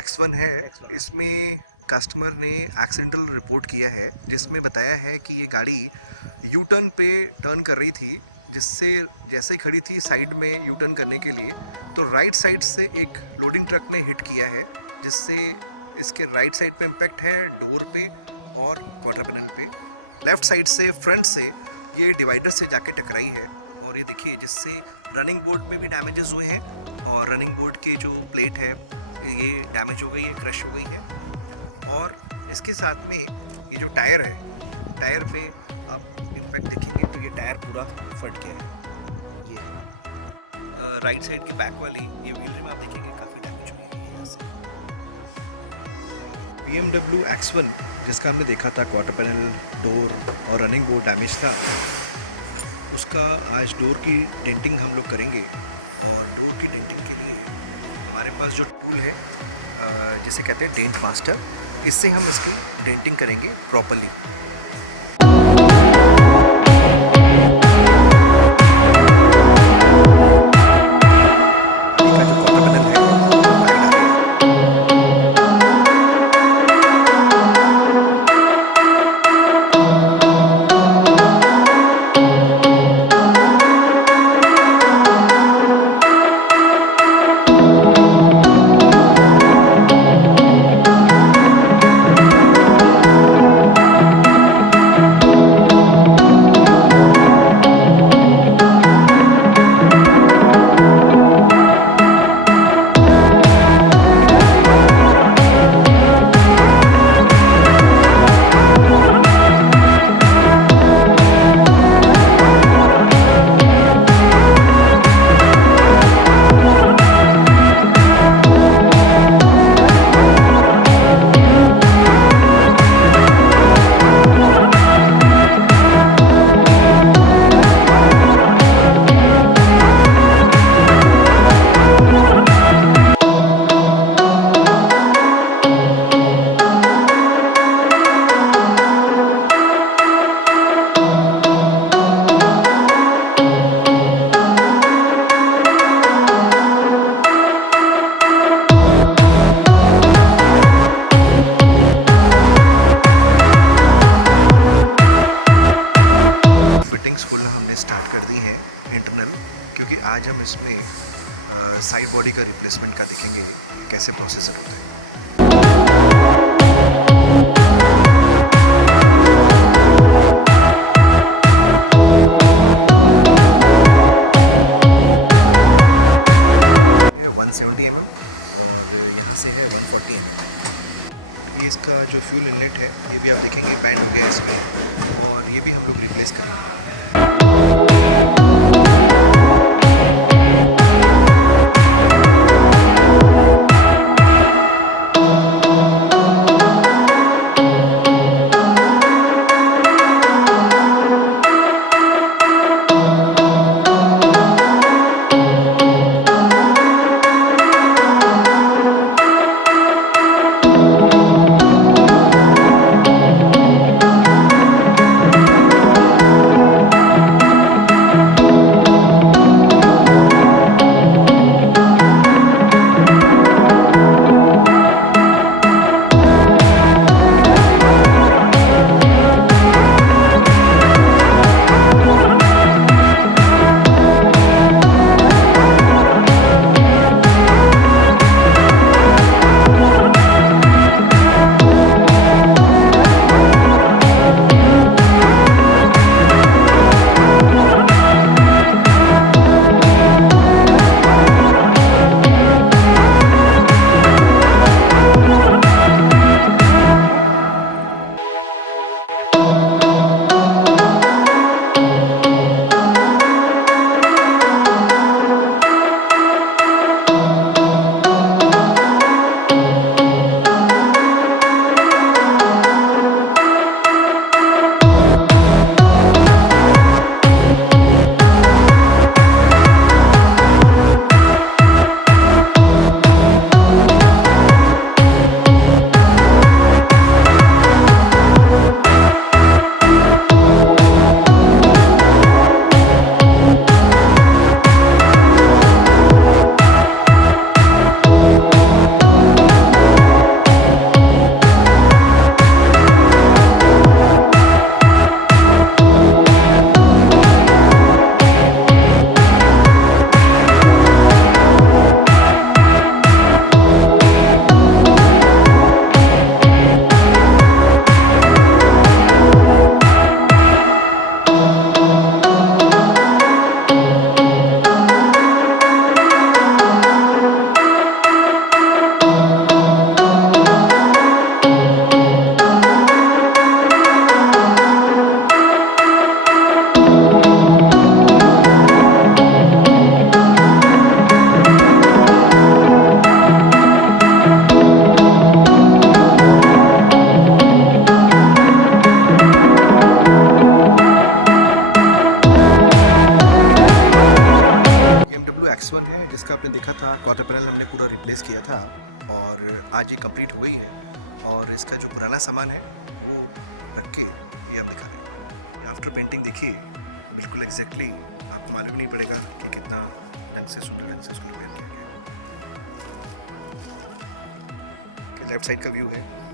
X1 है। इसमें customer ने एक्सीडेंटल रिपोर्ट किया है, जिसमें बताया है कि ये गाड़ी यू टर्न पे टर्न कर रही थी, जिससे जैसे खड़ी थी साइड में यू टर्न करने के लिए, तो राइट साइड से एक लोडिंग ट्रक ने हिट किया है, जिससे इसके राइट साइड पे इम्पैक्ट है डोर पे और क्वार्टर पैनल पे। लेफ्ट साइड से फ्रंट से ये डिवाइडर से जाके टकराई है, और ये देखिए जिससे रनिंग बोर्ड में भी डैमेजेस हुए हैं, और रनिंग बोर्ड के जो प्लेट है ये डैमेज हो गई है, क्रश हो गई है। और इसके साथ में ये जो टायर है, टायर पे आप इम्पैक्ट देखेंगे तो ये टायर पूरा फट गया है। ये राइट साइड की बैक वाली ये व्हील रिम आप देखेंगे काफ़ी डैमेज हुई है यहाँ से। BMW X1 जिसका हमने देखा था क्वार्टर पैनल, डोर और रनिंग बोर्ड डैमेज था, उसका आज डोर की डेंटिंग हम लोग करेंगे। और डोर की डेंटिंग के लिए हमारे पास जो टूल है जिसे कहते हैं डेंट मास्टर, इससे हम इसकी डेंटिंग करेंगे प्रॉपर्ली। आज हम इसमें साइड बॉडी का रिप्लेसमेंट का देखेंगे कैसे प्रोसेस होता है। इसका जो फ्यूल इनलेट है ये भी आप देखेंगे बैंड हो गया इसमें, और ये भी हम लोग रिप्लेस करेंगे। X1 है जिसका आपने देखा था, क्वार्टर पैनल हमने पूरा रिप्लेस किया था और आज ये कंप्लीट हो गई है। और इसका जो पुराना सामान है वो रख के ये आप दिखा रहे हैं। आफ्टर पेंटिंग देखिए, बिल्कुल एग्जैक्टली आपको मालूम नहीं पड़ेगा कि कितना ढंग से सुंदर पेंट किया गया है। लेफ्ट साइड का व्यू है।